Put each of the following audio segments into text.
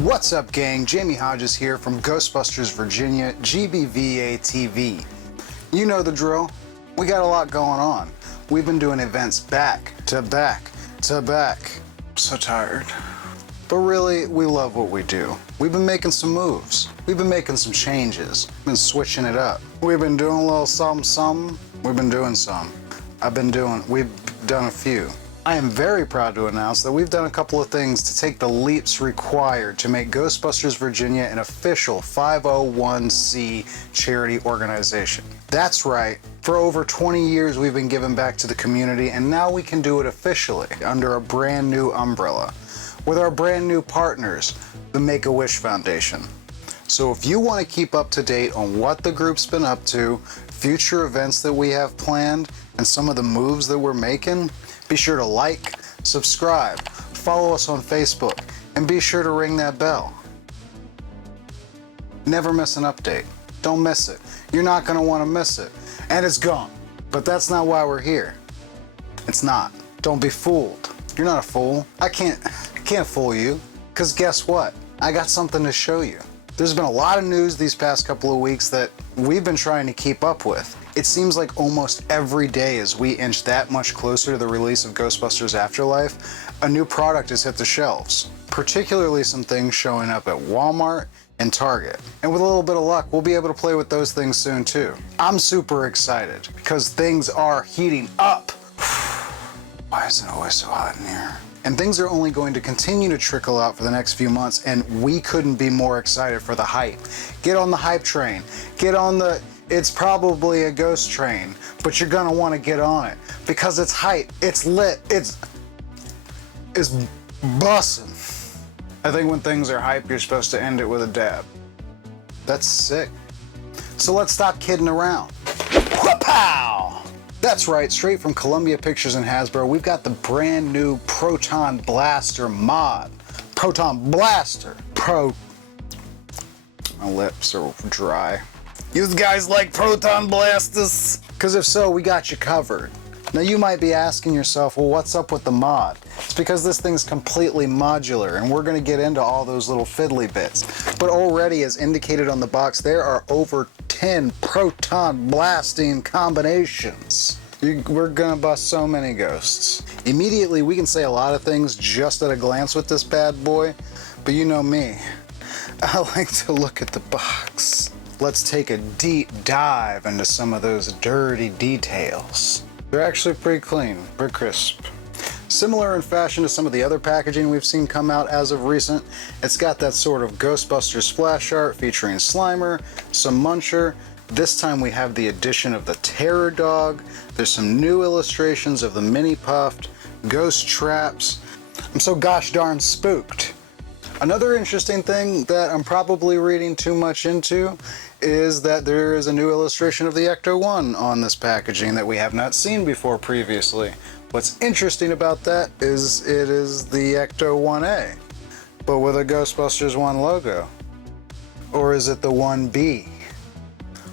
What's up, gang? Jamie Hodges here from Ghostbusters, Virginia, GBVATV. You know the drill. We got a lot going on. We've been doing events back to back to back. I'm so tired. But really, we love what we do. We've been making some moves. We've been making some changes. Been switching it up. We've been doing a little something. We've been doing some. We've done a few. I am very proud to announce that we've done a couple of things to take the leaps required to make Ghostbusters Virginia an official 501c charity organization. That's right. For over 20 years we've been giving back to the community, and now we can do it officially under a brand new umbrella with our brand new partners, the Make-A-Wish Foundation. So if you want to keep up to date on what the group's been up to, future events that we have planned, and some of the moves that we're making, be sure to like, subscribe, follow us on Facebook, and be sure to ring that bell. Never miss an update. Don't miss it. You're not going to want to miss it. And it's gone. But that's not why we're here. It's not. Don't be fooled. You're not a fool. I can't fool you. Because guess what? I got something to show you. There's been a lot of news these past couple of weeks that we've been trying to keep up with. It seems like almost every day as we inch that much closer to the release of Ghostbusters Afterlife, a new product has hit the shelves. Particularly some things showing up at Walmart and Target. And with a little bit of luck, we'll be able to play with those things soon too. I'm super excited because things are heating up. Why is it always so hot in here? And things are only going to continue to trickle out for the next few months, and we couldn't be more excited for the hype. Get on the hype train. Get on the, it's probably a ghost train, but you're gonna wanna get on it because it's hype, it's lit, it's bussin'. I think when things are hype, you're supposed to end it with a dab. That's sick. So let's stop kidding around. Wha-pow! That's right, straight from Columbia Pictures and Hasbro, we've got the brand new Proton Blaster M.O.D. Proton Blaster. My lips are dry. You guys like Proton Blasters? Because if so, we got you covered. Now you might be asking yourself, well, what's up with the mod? It's because this thing's completely modular, and we're gonna get into all those little fiddly bits. But already, as indicated on the box, there are over 10 proton blasting combinations. We're gonna bust so many ghosts. Immediately, we can say a lot of things just at a glance with this bad boy, but you know me. I like to look at the box. Let's take a deep dive into some of those dirty details. They're actually pretty clean, pretty crisp. Similar in fashion to some of the other packaging we've seen come out as of recent, it's got that sort of Ghostbusters splash art featuring Slimer, some Muncher. This time we have the addition of the Terror Dog. There's some new illustrations of the Mini Puffed, Ghost Traps. I'm so gosh darn spooked. Another interesting thing that I'm probably reading too much into is that there is a new illustration of the Ecto-1 on this packaging that we have not seen before previously. What's interesting about that is it is the Ecto-1A, but with a Ghostbusters 1 logo. Or is it the 1B?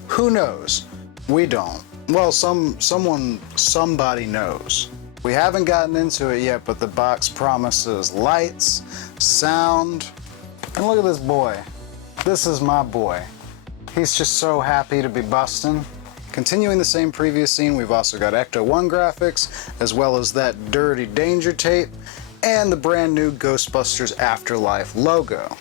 Who knows? We don't. Well, somebody knows. We haven't gotten into it yet, but the box promises lights, sound, and look at this boy. This is my boy. He's just so happy to be bustin'. Continuing the same previous scene, we've also got Ecto-1 graphics, as well as that dirty danger tape, and the brand new Ghostbusters Afterlife logo.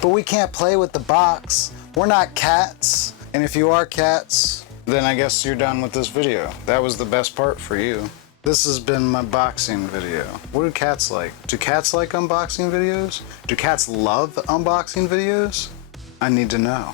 But we can't play with the box. We're not cats. And if you are cats, then I guess you're done with this video. That was the best part for you. This has been my boxing video. What do cats like? Do cats like unboxing videos? Do cats love unboxing videos? I need to know.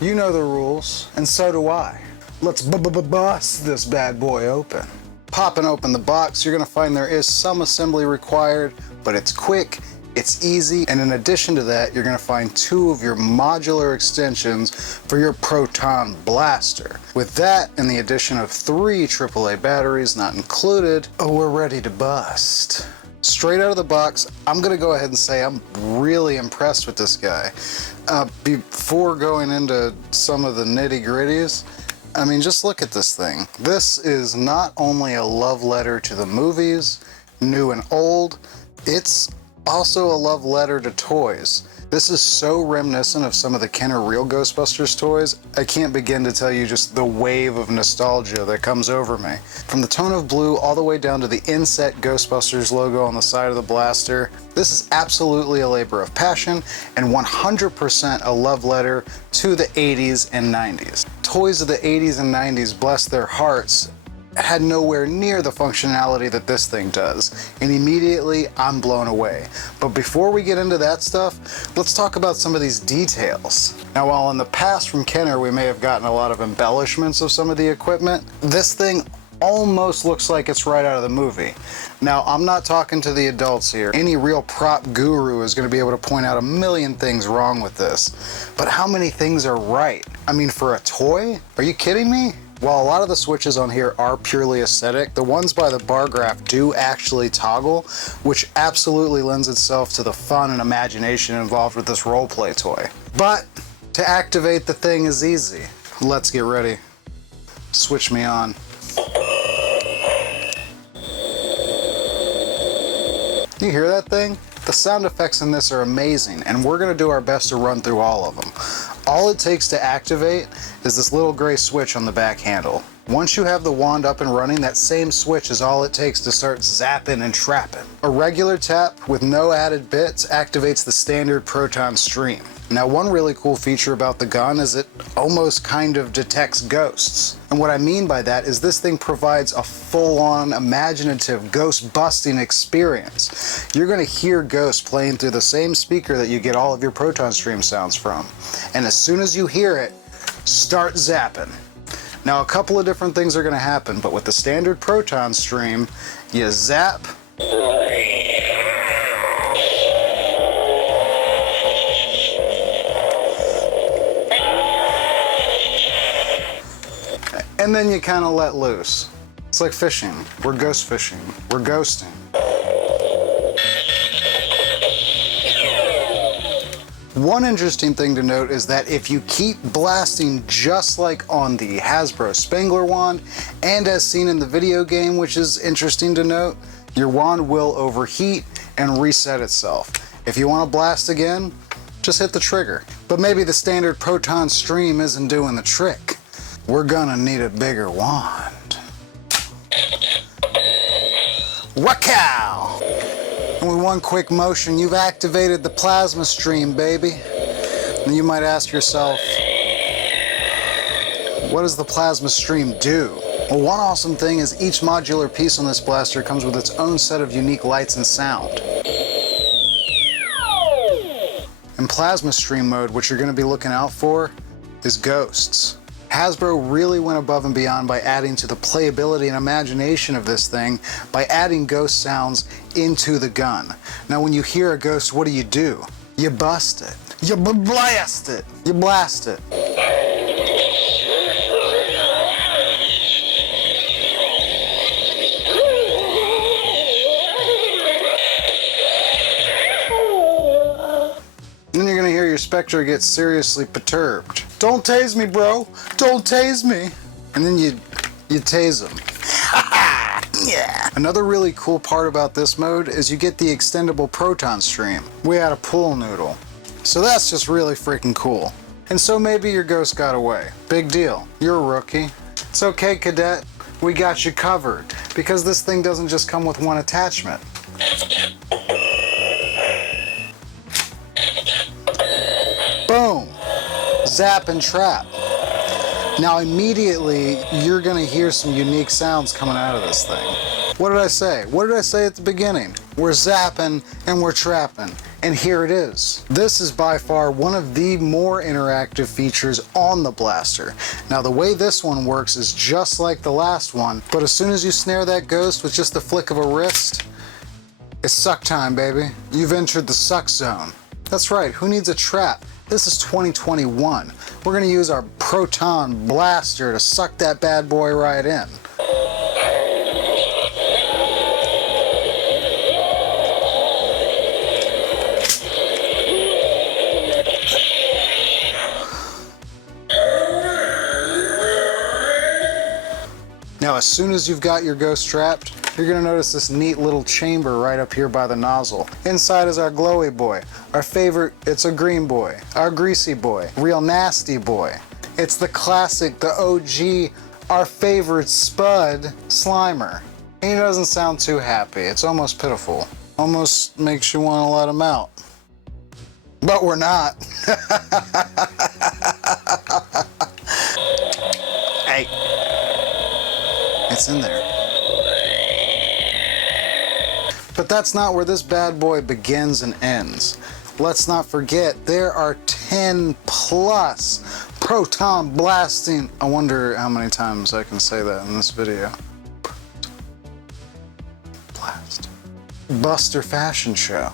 You know the rules, and so do I. Let's bust this bad boy open. Popping open the box, you're gonna find there is some assembly required, but it's quick, it's easy, and in addition to that, you're gonna find 2 of your modular extensions for your Proton Blaster. With that, and the addition of 3 AAA batteries not included, we're ready to bust. Straight out of the box, I'm gonna go ahead and say I'm really impressed with this guy. Before going into some of the nitty-gritties, I mean, just look at this thing. This is not only a love letter to the movies, new and old, it's also a love letter to toys. This is so reminiscent of some of the Kenner Real Ghostbusters toys, I can't begin to tell you just the wave of nostalgia that comes over me. From the tone of blue all the way down to the inset Ghostbusters logo on the side of the blaster, this is absolutely a labor of passion and 100% a love letter to the 80s and 90s. Toys of the 80s and 90s, bless their hearts, had nowhere near the functionality that this thing does, and immediately I'm blown away. But before we get into that stuff, let's talk about some of these details. Now, while in the past from Kenner we may have gotten a lot of embellishments of some of the equipment, this thing almost looks like it's right out of the movie. Now, I'm not talking to the adults here. Any real prop guru is going to be able to point out a million things wrong with this. But how many things are right? I mean, for a toy? Are you kidding me? While a lot of the switches on here are purely aesthetic, the ones by the bar graph do actually toggle, which absolutely lends itself to the fun and imagination involved with this roleplay toy. But to activate the thing is easy. Let's get ready. Switch me on. You hear that thing? The sound effects in this are amazing, and we're going to do our best to run through all of them. All it takes to activate is this little gray switch on the back handle. Once you have the wand up and running, that same switch is all it takes to start zapping and trapping. A regular tap with no added bits activates the standard proton stream. Now, one really cool feature about the gun is it almost kind of detects ghosts. And what I mean by that is this thing provides a full-on imaginative ghost busting experience. You're gonna hear ghosts playing through the same speaker that you get all of your proton stream sounds from. And as soon as you hear it, start zapping. Now, a couple of different things are gonna happen, but with the standard proton stream, you zap, and then you kind of let loose. It's like fishing. We're ghost fishing. We're ghosting. One interesting thing to note is that if you keep blasting just like on the Hasbro Spangler wand, and as seen in the video game, which is interesting to note, your wand will overheat and reset itself. If you want to blast again, just hit the trigger. But maybe the standard proton stream isn't doing the trick. We're gonna need a bigger wand. Wacow! And with one quick motion, you've activated the plasma stream, baby. And you might ask yourself, what does the plasma stream do? Well, one awesome thing is each modular piece on this blaster comes with its own set of unique lights and sound. In plasma stream mode, what you're gonna be looking out for is ghosts. Hasbro really went above and beyond by adding to the playability and imagination of this thing by adding ghost sounds into the gun. Now, when you hear a ghost, what do? You bust it. You blast it. You blast it. And then you're gonna hear your Spectre get seriously perturbed. Don't tase me, bro. Don't tase me. And then you tase him. Yeah. Another really cool part about this mode is you get the extendable proton stream. We had a pool noodle. So that's just really freaking cool. And so maybe your ghost got away. Big deal. You're a rookie. It's okay, cadet. We got you covered. Because this thing doesn't just come with one attachment. Boom. Zap and trap. Now immediately you're gonna hear some unique sounds coming out of this thing. What did I say? What did I say at the beginning? We're zapping and we're trapping. And here it is. This is by far one of the more interactive features on the blaster. Now the way this one works is just like the last one, but as soon as you snare that ghost with just the flick of a wrist, it's suck time, baby. You've entered the suck zone. That's right, who needs a trap? This is 2021. We're gonna use our Proton Blaster to suck that bad boy right in. Now, as soon as you've got your ghost trapped, you're gonna notice this neat little chamber right up here by the nozzle. Inside is our glowy boy. Our favorite, it's a green boy, our greasy boy, real nasty boy. It's the classic, the OG, our favorite Spud Slimer. He doesn't sound too happy. It's almost pitiful. Almost makes you want to let him out. But we're not. Hey. It's in there. But that's not where this bad boy begins and ends. Let's not forget, there are 10 plus proton blasting. I wonder how many times I can say that in this video. Blast. Buster fashion show.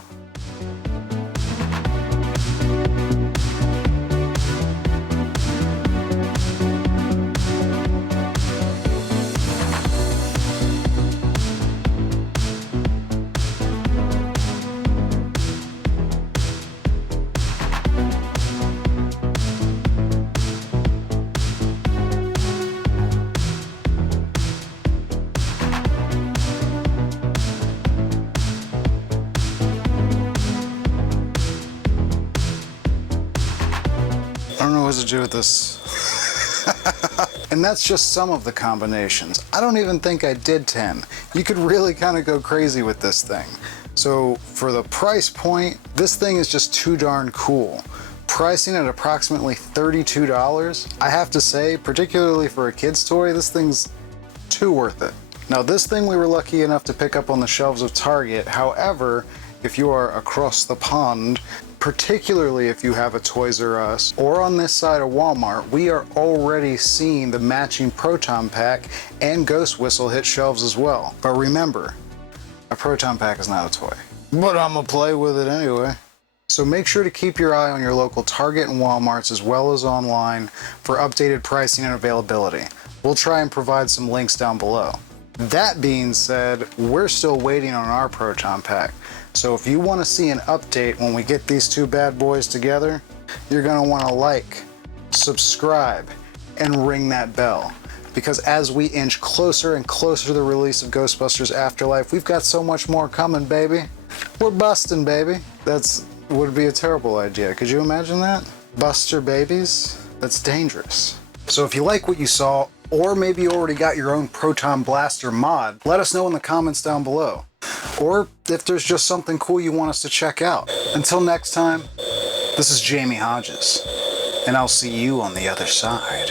I don't know what to do with this. And that's just some of the combinations. I don't even think I did 10. You could really kind of go crazy with this thing. So for the price point, this thing is just too darn cool. Pricing at approximately $32, I have to say, particularly for a kid's toy, this thing's too worth it. Now this thing we were lucky enough to pick up on the shelves of Target. However, if you are across the pond, particularly if you have a Toys R Us or on this side of Walmart, we are already seeing the matching Proton Pack and Ghost Whistle hit shelves as well. But remember, a Proton Pack is not a toy. But I'm gonna play with it anyway. So make sure to keep your eye on your local Target and Walmarts as well as online for updated pricing and availability. We'll try and provide some links down below. That being said, we're still waiting on our Proton Pack. So if you want to see an update when we get these two bad boys together, you're going to want to like, subscribe, and ring that bell. Because as we inch closer and closer to the release of Ghostbusters Afterlife, we've got so much more coming, baby. We're busting, baby. That would be a terrible idea. Could you imagine that? Buster babies? That's dangerous. So if you like what you saw, or maybe you already got your own Proton Blaster mod, let us know in the comments down below. Or if there's just something cool you want us to check out. Until next time, this is Jamie Hodges, and I'll see you on the other side.